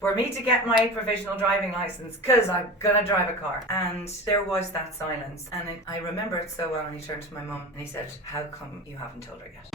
for me to get my provisional driving license because I'm gonna drive a car. And there was that silence, and I remember it so well. And he turned to my mum and he said, "How come you haven't told her yet?"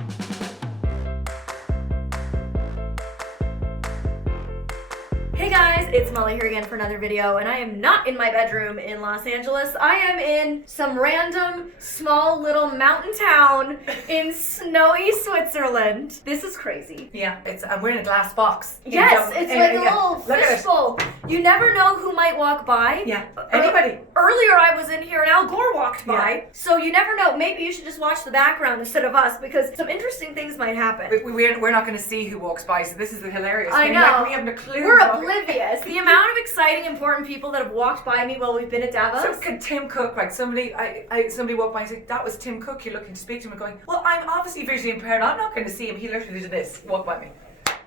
Hey guys, it's Molly here again for another video, and I am not in my bedroom in Los Angeles. I am in some random, small little mountain town in snowy Switzerland. This is crazy. Yeah, we're in a glass box. Yes, it's like a little fishbowl. You never know who might walk by. Yeah, anybody. Earlier I was in here and Al Gore walked by, Yeah. so you never know. Maybe you should just watch the background instead of us, because some interesting things might happen. We're not going to see who walks by, so this is the hilarious I thing. know. Like, we haven't a clue. We're oblivious. The amount of exciting, important people that have walked by me while we've been at Davos. So could Tim Cook, right? Somebody walked by and said, "That was Tim Cook. You're looking to speak to him." I'm going, "Well, I'm obviously visually impaired. I'm not going to see him." He literally did this, walked by me.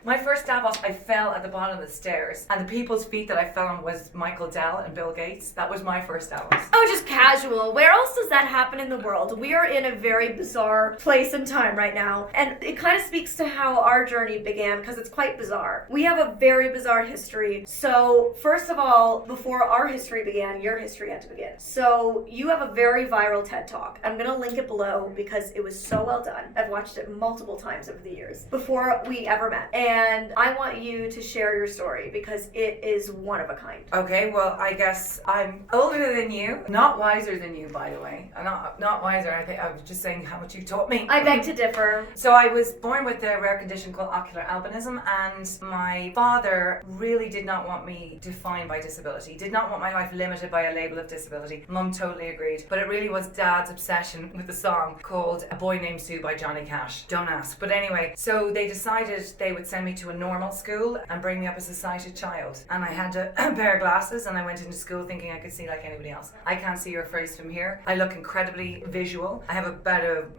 My first Davos, I fell at the bottom of the stairs, and the people's feet that I fell on was Michael Dell and Bill Gates. That was my first Davos. Oh, just casual. Where else does that happen in the world? We are in a very bizarre place and time right now, and it kind of speaks to how our journey began, because it's quite bizarre. We have a very bizarre history. So, first of all, before our history began, your history had to begin. So, you have a very viral TED Talk. I'm going to link it below because it was so well done. I've watched it multiple times over the years before we ever met. And I want you to share your story because it is one of a kind. Okay, well, I guess I'm older than you, not wiser than you, by the way. I'm not wiser. I was just saying how much you taught me. I beg to differ. So I was born with a rare condition called ocular albinism, and my father really did not want me defined by disability. Did not want my life limited by a label of disability. Mum totally agreed. But it really was Dad's obsession with the song called A Boy Named Sue by Johnny Cash. Don't ask. But anyway, so they decided they would send me to a normal school and bring me up as a sighted child. And I had a pair of glasses, and I went into school thinking I could see like anybody else. I can't see your face from here. I look incredibly visual. I have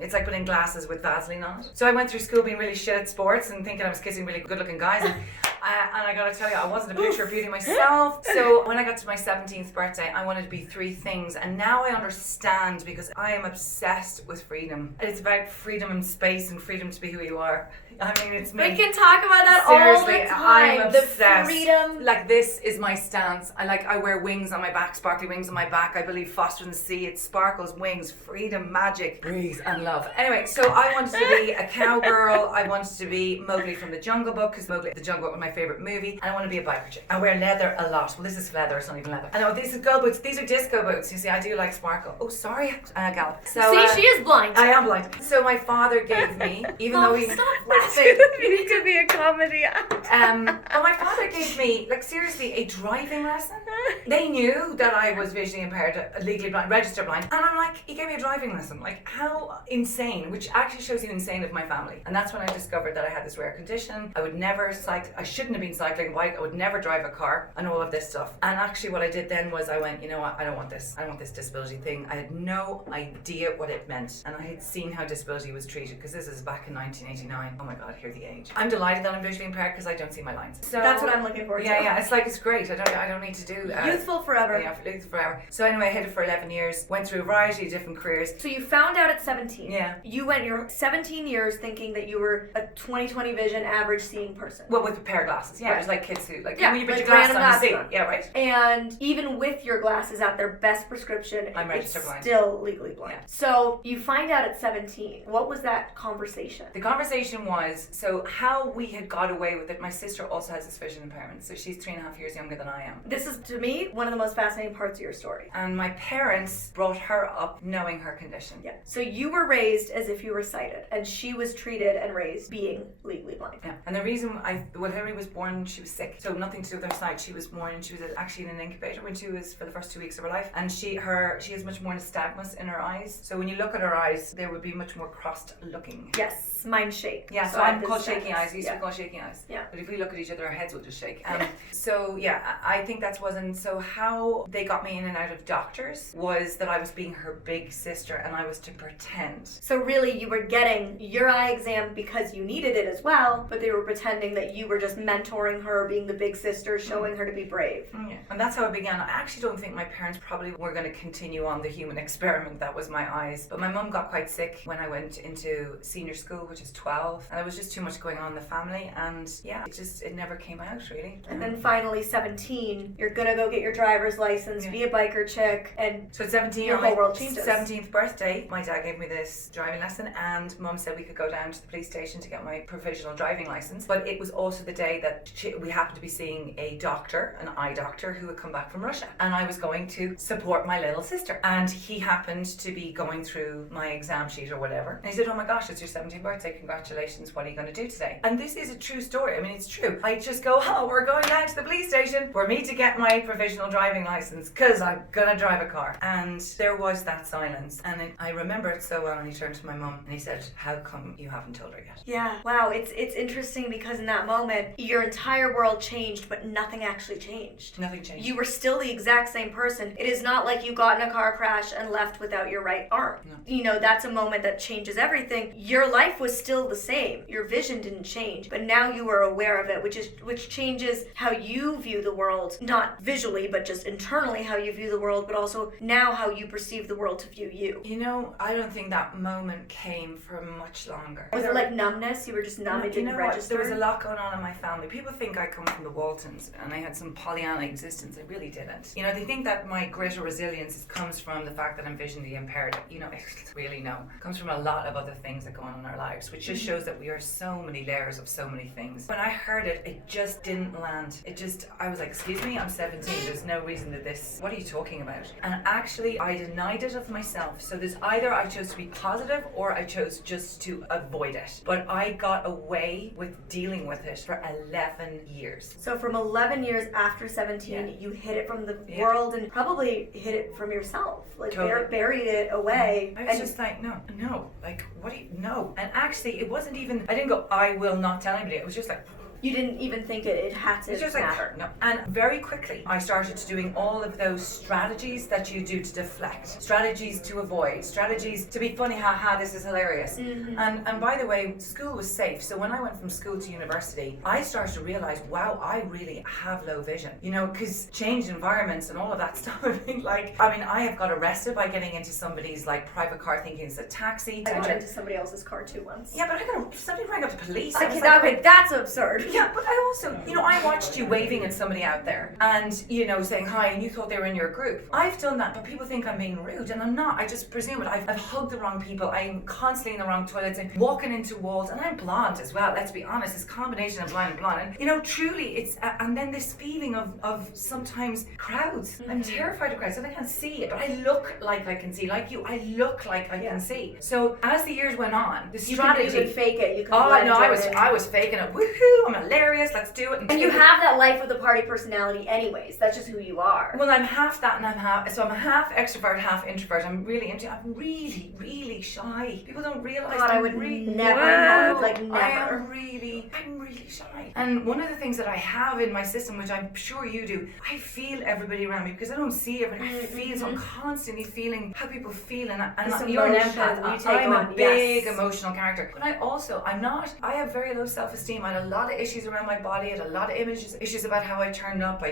it's like putting glasses with Vaseline on it. So I went through school being really shit at sports and thinking I was kissing really good looking guys. And I gotta tell you, I wasn't a picture of beauty myself. So when I got to my 17th birthday, I wanted to be 3 things. And now I understand, because I am obsessed with freedom. It's about freedom in space and freedom to be who you are. I mean, it's me. We can talk about that Seriously, all the time. I'm the obsessed. freedom. Like, this is my stance. I wear wings on my back, sparkly wings on my back. I believe foster in the sea. It sparkles, wings, freedom, magic, breeze, and love. Anyway, so I wanted to be a cowgirl. I wanted to be Mowgli from the Jungle Book, because Mowgli, the Jungle Book, was my favorite movie. And I want to be a biker chick. I wear leather a lot. Well, this is leather. It's not even leather. I know, these are girl boots. These are disco boots. You see, I do like sparkle. Oh, sorry, Gal. So, see, she is blind. I am blind. So my father gave me, even though he... Stop laughing. You could be a comedy actor. But my father gave me, like, seriously, a driving lesson. They knew that I was visually impaired, legally blind, registered blind, and I'm like, he gave me a driving lesson. Like, how insane, which actually shows you insane of my family. And that's when I discovered that I had this rare condition. I would never cycle, I shouldn't have been cycling a bike, I would never drive a car, and all of this stuff. And actually what I did then was I went, you know what, I don't want this. I don't want this disability thing. I had no idea what it meant. And I had seen how disability was treated, because this is back in 1989. Oh my God, hear the age. I'm delighted that I'm visually impaired because I don't see my lines. So That's what I'm looking forward to. Yeah, it's great. I don't need to do Youthful forever. Yeah, youthful forever. So anyway, I hid it for 11 years. Went through a variety of different careers. So you found out at 17. Yeah. You went your 17 years thinking that you were a 20/20 vision, average seeing person. Well, with a pair of glasses. Yeah, Right. it was like kids who, like, Yeah, when you put like your glasses random on, you see. glasses on. Yeah, right. And even with your glasses at their best prescription, I'm it's registered blind. still legally blind. Yeah. So you find out at 17. What was that conversation? The conversation was, so how we had got away with it. My sister also has this vision impairment, so she's 3.5 years younger than I am. This is, to me, one of the most fascinating parts of your story. And my parents brought her up knowing her condition. Yeah. So you were raised as if you were sighted, and she was treated and raised being legally blind. Yeah. And the reason Hillary was born, she was sick, so nothing to do with her sight. She was born, and she was actually in an incubator when she was for the first 2 weeks of her life. And she has much more nystagmus in her eyes. So when you look at her eyes, they would be much more crossed looking. Yes, mine shake. Yeah, so I'm called shaky eyes. I used to be called shaky eyes. Yeah. But if we look at each other, our heads will just shake. So yeah, I think that wasn't. So how they got me in and out of doctors was that I was being her big sister, and I was to pretend. So really, you were getting your eye exam because you needed it as well, but they were pretending that you were just mentoring her, being the big sister, showing her to be brave. Yeah. And that's how it began. I actually don't think my parents probably were going to continue on the human experiment that was my eyes. But my mum got quite sick when I went into senior school. which is 12, and there was just too much going on in the family, and yeah, it never came out really. And then finally 17, you're gonna go get your driver's license, be a biker chick, and so at 17, your whole world changes. 17th birthday, my dad gave me this driving lesson, and Mum said we could go down to the police station to get my provisional driving license. But it was also the day that we happened to be seeing a doctor, an eye doctor, who had come back from Russia, and I was going to support my little sister, and he happened to be going through my exam sheet or whatever, and he said, oh my gosh, it's your 17th birthday, congratulations, what are you going to do today? And this is a true story. I mean, it's true. I just go, oh, we're going down to the police station for me to get my provisional driving license because I'm gonna drive a car. And there was that silence, and I remember it so well. And he turned to my mum and he said, how come you haven't told her yet? Yeah, wow, it's interesting because in that moment your entire world changed, but nothing actually changed. Nothing changed. You were still the exact same person. It is not like you got in a car crash and left without your right arm. No. You know, that's a moment that changes everything. Your life was still the same. Your vision didn't change, but now you are aware of it, which changes how you view the world, not visually, but just internally how you view the world, but also now how you perceive the world to view you. You know, I don't think that moment came for much longer. Was it like numbness? You were just numb and didn't register? There was a lot going on in my family. People think I come from the Waltons and I had some Pollyanna existence. I really didn't. You know, they think that my greater resilience comes from the fact that I'm visually impaired. You know, it's really no. It comes from a lot of other things that go on in our lives, which just shows that we are so many layers of so many things. When I heard it, it just didn't land. I was like, excuse me, I'm 17. There's no reason to this. What are you talking about? And actually, I denied it of myself. So there's either I chose to be positive or I chose just to avoid it. But I got away with dealing with it for 11 years. So from 11 years after 17, you hid it from the world and probably hid it from yourself. Like Totally. Buried it away. I was just like, no. Like, what do you, no. And actually, it wasn't even, I didn't go, I will not tell anybody. It was just like, you didn't even think it had to matter. No. And very quickly, I started doing all of those strategies that you do to deflect, strategies to avoid, strategies to be funny, haha, this is hilarious. Mm-hmm. And by the way, school was safe. So when I went from school to university, I started to realize, wow, I really have low vision. You know, because changed environments and all of that stuff. I have got arrested by getting into somebody's like private car thinking it's a taxi. I got into somebody else's car too once. Yeah, but somebody rang up the police. That's absurd. Yeah, but I also, you know, I watched you waving at somebody out there and, you know, saying hi and you thought they were in your group. I've done that, but people think I'm being rude and I'm not. I just presume it. I've hugged the wrong people. I'm constantly in the wrong toilets and walking into walls, and I'm blonde as well, let's be honest. This combination of blind and blonde. And, you know, truly it's, and then this feeling of sometimes crowds. Mm-hmm. I'm terrified of crowds and I can't see it, but I look like I can see. Like you, I look like I can see. So as the years went on, the strategy. You could fake it. You could I was faking it. Woohoo! I'm hilarious, let's do it. And you have that life with a party personality anyways. That's just who you are. Well, I'm half that and I'm half extrovert, half introvert. I'm really shy. People don't realize God, I would never know. Like never. I'm really shy. And one of the things that I have in my system, which I'm sure you do, I feel everybody around me because I don't see everybody. I feel, so I'm constantly feeling how people feel, and you're an empath. I'm a big emotional character. But I have very low self-esteem. I had a lot of issues around my body. I had a lot of issues about how I turned up.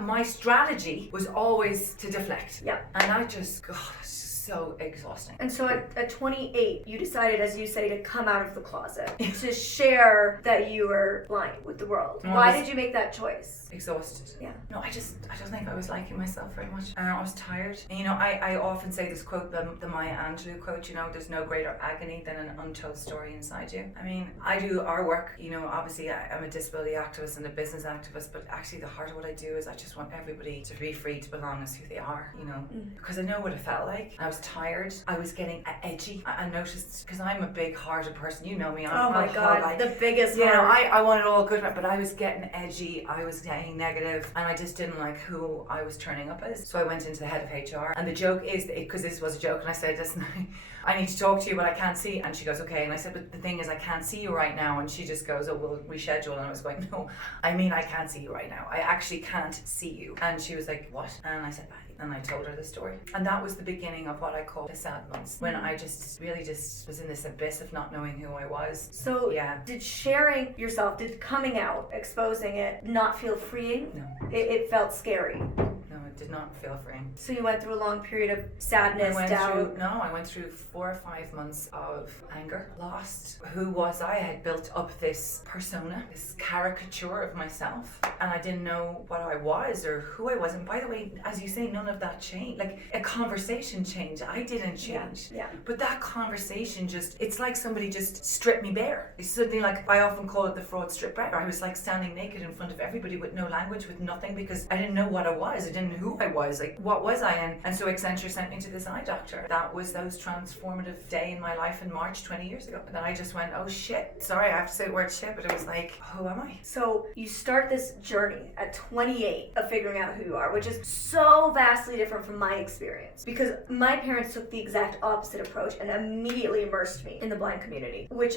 My strategy was always to deflect. Yeah. And I just, God, it's so exhausting. And so at 28, you decided, as you say, to come out of the closet, to share that you were blind with the world. Why did you make that choice? Exhausted. Yeah. No, I don't think I was liking myself very much. I was tired. And, you know, I often say this quote, the Maya Angelou quote, you know, there's no greater agony than an untold story inside you. I mean, I do our work, you know, obviously I'm a disability activist and a business activist, but actually the heart of what I do is I just want everybody to be free to belong as who they are, you know, because I know what it felt like. I was tired. I was getting edgy. I noticed, because I'm a big hearted person, you know me. Oh my God, the biggest heart. You know, heart. I wanted all good, but I was getting edgy. I was getting negative, and I just didn't like who I was turning up as. So I went into the head of HR, and the joke is, because this was a joke, and I said, listen, I need to talk to you, but I can't see. And she goes, okay. And I said, but the thing is, I can't see you right now. And she just goes, oh, we'll reschedule. And I was going, no, I mean, I can't see you right now. I actually can't see you. And she was like, what? And I said, and I told her the story. And that was the beginning of what I call the sad months, when I just really just was in this abyss of not knowing who I was. So did sharing yourself, did coming out, exposing it, not feel freeing? No. It felt scary. No, did not feel freeing. So you went through a long period of sadness, doubt. I went through 4 or 5 months of anger, lost who was I had built up this persona, this caricature of myself, and I didn't know what I was or who I was. And by the way, as you say, none of that changed. Like, a conversation changed. I didn't change. Yeah. But that conversation it's like somebody just stripped me bare. It's suddenly, like, I often call it the fraud strip bare. I was like standing naked in front of everybody with no language, with nothing, because I didn't know what I was. I didn't know who I was. Like, what was I? And so Accenture sent me to this eye doctor. That was those transformative day in my life in March 20 years ago. And then I just went, oh shit. Sorry, I have to say the word shit, but it was like, who am I? So you start this journey at 28 of figuring out who you are, which is so vastly different from my experience, because my parents took the exact opposite approach and immediately immersed me in the blind community, which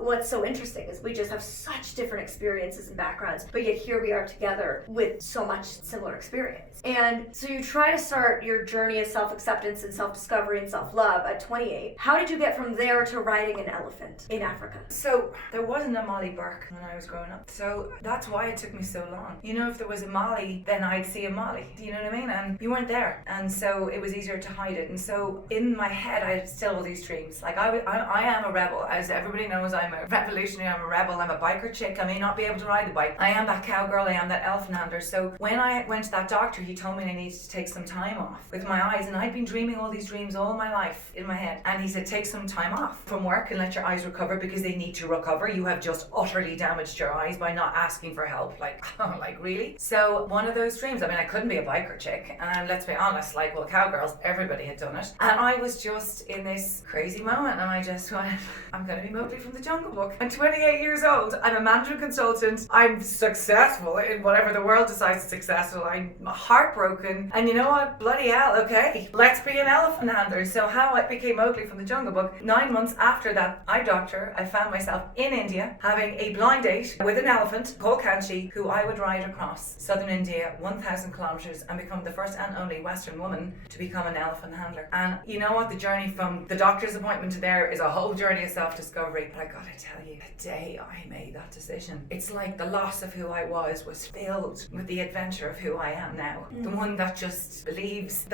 what's so interesting is we just have such different experiences and backgrounds, but yet here we are together with so much similar experience. And so you try to start your journey of self-acceptance and self-discovery and self-love at 28. How did you get from there to riding an elephant in Africa? So there wasn't a Molly Burke when I was growing up. So that's why it took me so long. You know, if there was a Molly, then I'd see a Molly. Do you know what I mean? And you weren't there. And so it was easier to hide it. And so in my head, I had still all these dreams. Like, I am a rebel. As everybody knows, I'm a revolutionary, I'm a rebel, I'm a biker chick. I may not be able to ride the bike. I am that cowgirl, I am that elephant handler. So when I went to that doctor, he told me I needed to take some time off with my eyes. And I'd been dreaming all these dreams all my life in my head. And he said, take some time off from work and let your eyes recover, because they need to recover. You have just utterly damaged your eyes by not asking for help. Like, like, really? So one of those dreams, I mean, I couldn't be a biker chick. And let's be honest, like, well, cowgirls, everybody had done it. And I was just in this crazy moment, and I just went, I'm going to be Mowgli from the Jungle Book. I'm 28 years old. I'm a management consultant. I'm successful in whatever the world decides is successful. I'm heartbroken. And you know what? Bloody hell, okay. Let's be an elephant handler. So how I became Mowgli from the Jungle Book, 9 months after that eye doctor, I found myself in India having a blind date with an elephant called Kanchi, who I would ride across southern India, 1,000 kilometers, and become the first and only Western woman to become an elephant handler. And you know what? The journey from the doctor's appointment to there is a whole journey of self-discovery. But I gotta tell you, the day I made that decision, it's like the loss of who I was filled with the adventure of who I am now. The one that just believes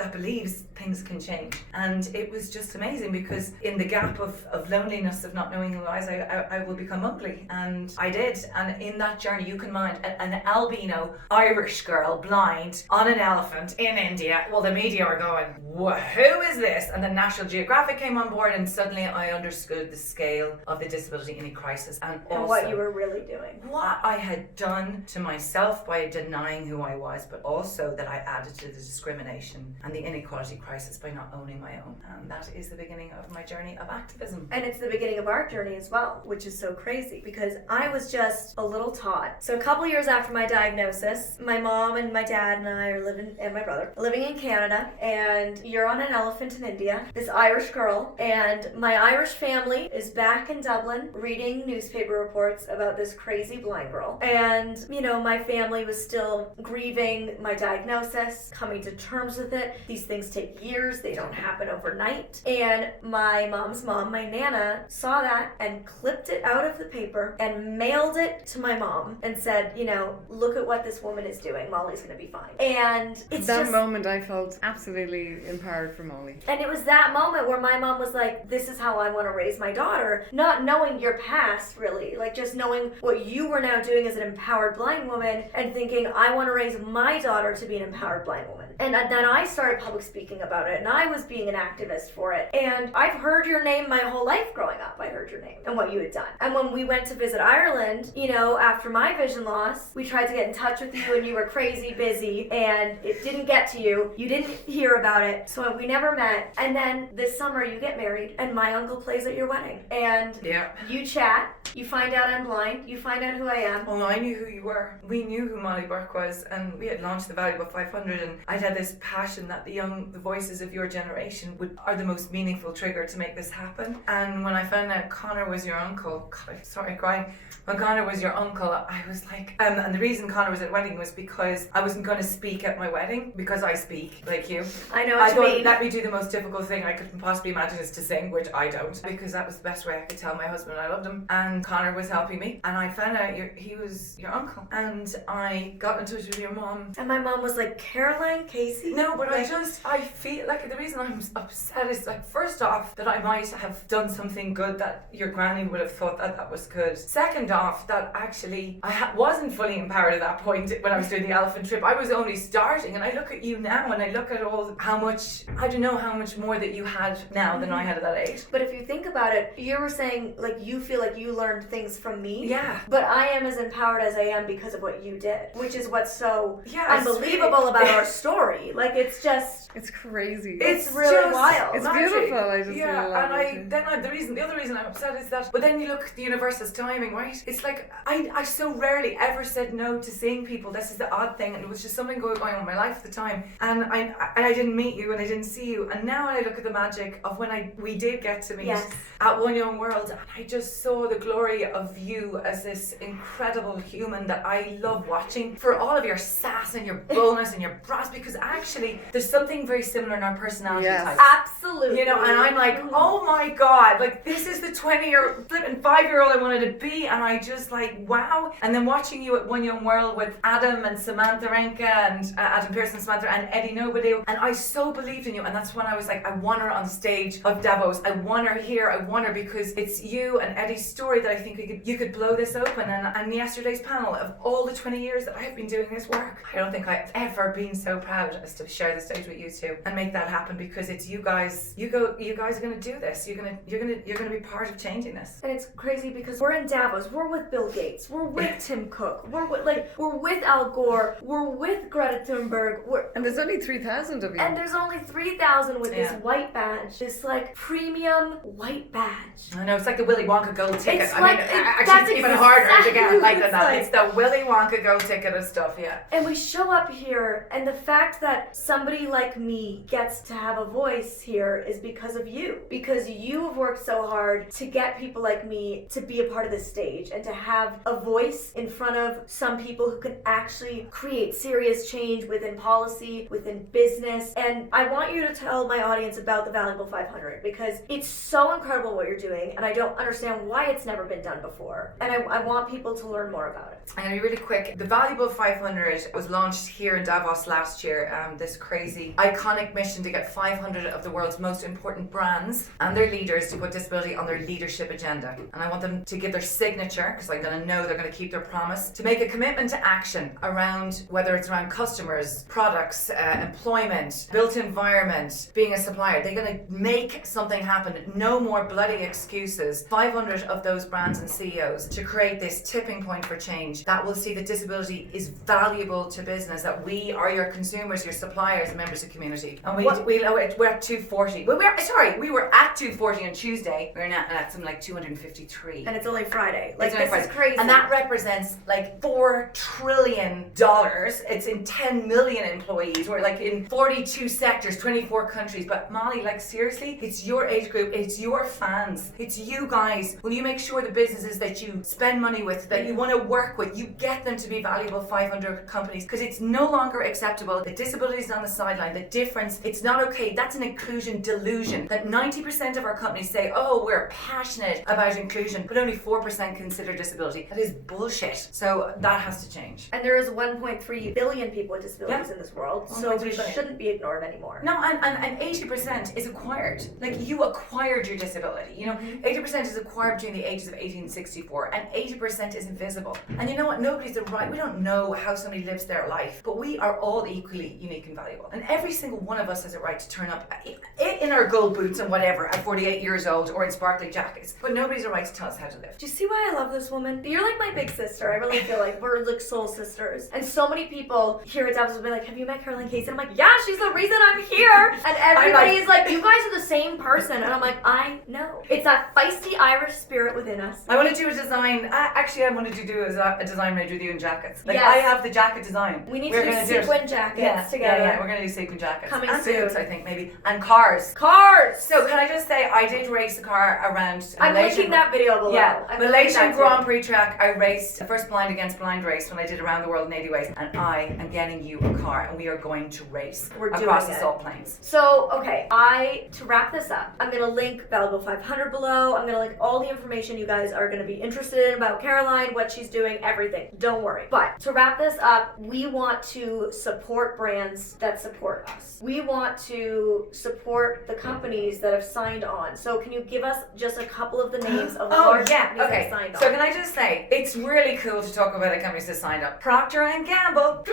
things can change. And it was just amazing, because in the gap of loneliness of not knowing who I was, I will become Mowgli. And I did. And in that journey, you can mind an albino Irish girl, blind, on an elephant in India. Well, the media are going, who is this? And then National Geographic came on board, and suddenly I understood the scale of the disability inequalities, and also what you were really doing. What I had done to myself by denying who I was, but also that I added to the discrimination and the inequality crisis by not owning my own. And that is the beginning of my journey of activism. And it's the beginning of our journey as well, which is so crazy, because I was just a little tot. So a couple years after my diagnosis, my mom and my dad and I and my brother are living in Canada, and you're on an elephant in India, this Irish girl, and my Irish family is back in Dublin reading newspaper reports about this crazy blind girl. And, you know, my family was still grieving my diagnosis, coming to terms with it. These things take years, they don't happen overnight. And my mom's mom, my Nana, saw that and clipped it out of the paper and mailed it to my mom and said, you know, look at what this woman is doing. Molly's gonna be fine. And it's that just... moment I felt absolutely empowered for Molly. And it was that moment where my mom was like, this is how I want to raise my daughter, not knowing your past really, like just knowing what you were now doing as an empowered blind woman and thinking, I want to raise my daughter to be an empowered blind woman. And then I started public speaking about it, and I was being an activist for it. And I've heard your name my whole life growing up. I heard your name and what you had done. And when we went to visit Ireland, you know, after my vision loss, we tried to get in touch with you, and you were crazy busy, and it didn't get to you. You didn't hear about it, so we never met. And then this summer you get married, and my uncle plays at your wedding. And you chat, you find out I'm blind, you find out who I am. Well, I knew who you were. We knew who Molly Burke was, and we had launched the Valuable 500, and I'd had this passion that the voices of your generation are the most meaningful trigger to make this happen. And when I found out Connor was your uncle, God, sorry, crying. When Connor was your uncle, I was like, and the reason Connor was at the wedding was because I wasn't going to speak at my wedding, because I speak like you. I know what you mean. Let me do the most difficult thing I could possibly imagine is to sing, which I don't, because that was the best way I could tell my husband I loved him. And Connor was helping me, and I found out he was your uncle, and I got in touch with your mom. And my mom was like, Caroline Casey? No, but I feel like the reason I'm upset is like, first off, that I might have done something good that your granny would have thought that was good. Second off, that actually I wasn't fully empowered at that point when I was doing the elephant trip. I was only starting, and I look at you now and I look at how much more that you had now than I had at that age. But if you think about it, you were saying like you feel like you learned things from me. Yeah. But I am as empowered as I am because of what you did, which is what's so unbelievable really, about our story. Like it's crazy. It's really wild. It's magic. Beautiful. I just yeah, really love and it. the other reason I'm upset is that. But then you look at the universe's timing, right? It's like I so rarely ever said no to seeing people. This is the odd thing, and it was just something going on in my life at the time. And I didn't meet you, and I didn't see you. And now when I look at the magic of when we did get to meet at One Young World, and I just saw the glory of you as this incredible human that I love watching for all of your sass and your boldness and your brass, because actually there's something very similar in our personality types. Absolutely. You know, and I'm like, oh my God, like this is the 20-year-old, 5-year-old I wanted to be, and I just like, wow. And then watching you at One Young World with Adam and Samantha Renke and Adam Pearson, Samantha and Eddie Nobody, and I so believed in you, and that's when I was like, I want her on stage of Davos. I want her here. I want her because it's you and Eddie's story that I think you could blow this open. And yesterday's panel, of all the 20 years that I have been doing this work, I don't think I've ever been so proud as to share the stage with you two and make that happen, because it's you guys. You guys are going to do this. You're going to be part of changing this. And it's crazy because we're in Davos. We're with Bill Gates. We're with Tim Cook. We're with Al Gore. We're with Greta Thunberg. And there's only 3,000 of you. And there's only 3,000 with this white badge. This like premium white badge. I know, it's like the Willy Wonka gold ticket. It's Actually, it's even harder to get like that. Like, it's the Willy Wonka gold ticket of stuff, yeah. And we show up here, and the fact that somebody like me gets to have a voice here is because of you. Because you have worked so hard to get people like me to be a part of this stage and to have a voice in front of some people who can actually create serious change within policy, within business. And I want you to tell my audience about the Valuable 500, because it's so incredible what you're doing, and I don't understand why it's never been done before. And I want people to learn more about it. I'm going to be really quick. The Valuable 500 was launched here in Davos last year. This crazy, iconic mission to get 500 of the world's most important brands and their leaders to put disability on their leadership agenda. And I want them to give their signature, because I'm going to know they're going to keep their promise, to make a commitment to action around, whether it's around customers, products, employment, built environment, being a supplier. They're going to make something happen. No more bloody excuses. 500 of those brands and CEOs to create this tipping point for change that will see that disability is valuable to business, that we are your consumers, your suppliers, and members of the community. And we're at 240. We were at 240 on Tuesday. We're now at something like 253. And it's only Friday. Like, this is crazy. And that represents like $4 trillion. It's in 10 million employees. We're like in 42 sectors, 24 countries. But Molly, like seriously, it's your age group, it's your fans, it's you guys. Will you make sure the businesses that you spend money with, that you want to work with, you get them to be valuable 500 companies? Because it's no longer acceptable that disability is on the sideline. The difference, it's not okay. That's an inclusion delusion. That 90% of our companies say, oh, we're passionate about inclusion, but only 4% consider disability. That is bullshit. So that has to change. And there is 1.3 billion people with disabilities in this world, so we shouldn't be ignored anymore. No, and 80% is acquired. Like, you acquired your disability. You know, 80% is acquired between the ages of 18 and 64, and 80% is invisible. And you know what? Nobody's the right. We don't know how somebody lives their life, but we are all equally unique and valuable. And every single one of us has a right to turn up in our gold boots and whatever at 48 years old, or in sparkly jackets. But nobody's a right to tell us how to live. Do you see why I love this woman? You're like my big sister. I really feel like we're like soul sisters. And so many people here at Davos will be like, have you met Caroline Casey? And I'm like, yeah, she's the reason I'm here. And everybody is like, you guys are the same person. And I'm like, I know. It's that feisty Irish spirit within us. I want to do a design. Actually, I wanted to do a design when I do the jackets. Like, yes. I have the jacket design. We need to do sequin jackets. jackets together. Yeah, we're gonna do sequin jackets. Coming and soon. boots, I think, maybe. And cars. Cars! So can I just say, I did race a car around I'm linking that video below. Yeah, I'm linking Malaysian that Grand too. Prix track. I raced the first blind against blind race when I did around the world in 80 ways, and I am getting you a car, and we are going to race We're across doing the it. salt plains. So, okay, to wrap this up, I'm gonna link Valuable 500 below. I'm gonna link all the information you guys are gonna be interested in about Caroline, what she's doing, everything. Don't worry. But to wrap this up, we want to support brands that support us. We want to support the companies that have signed on. So can you give us just a couple of the names of the large companies that have signed on? So can I just say, it's really cool to talk about the companies that signed up. Procter & Gamble.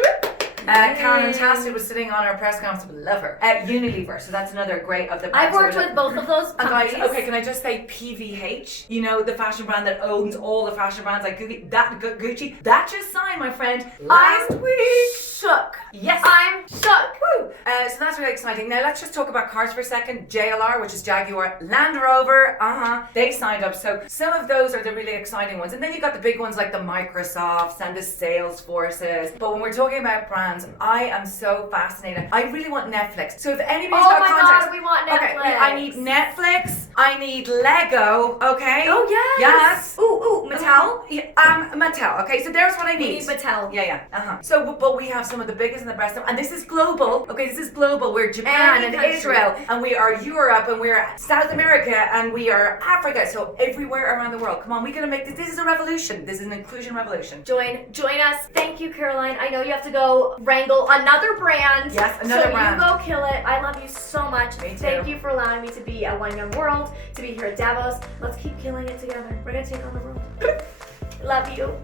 Karen Tassi was sitting on our press conference, we love her. Unilever, so that's another great of the I've brands. worked with both of those And guys, companies. okay, can I just say PVH? You know, the fashion brand that owns all the fashion brands like Gucci. That just signed, my friend, last week. Shook. Yes. I'm shook. Woo! So that's really exciting. Now let's just talk about cars for a second. JLR, which is Jaguar, Land Rover, they signed up. So some of those are the really exciting ones. And then you've got the big ones like the Microsofts and the Salesforces. But when we're talking about brands, I am so fascinated. I really want Netflix. So if anybody's Oh got my context, God, we want Netflix. Okay, I need Netflix. I need Lego. Okay. Oh yes. Yes. Ooh, Mattel. Mattel. Okay, so there's what I We need. need Mattel. Yeah. So, but we have some of the biggest and the best, and this is global. Okay, this is global. We're Japan Any and country. Israel, and we are Europe, and we're South America, and we are Africa. So everywhere around the world. Come on, we're gonna make this. This is a revolution. This is an inclusion revolution. Join us. Thank you, Caroline. I know you have to go wrangle another brand. Yes, another brand. So you go kill it. I love you so much. Me too. Thank you for allowing me to be at Wine Gun World, to be here at Davos. Let's keep killing it together. We're gonna take on the world. Love you.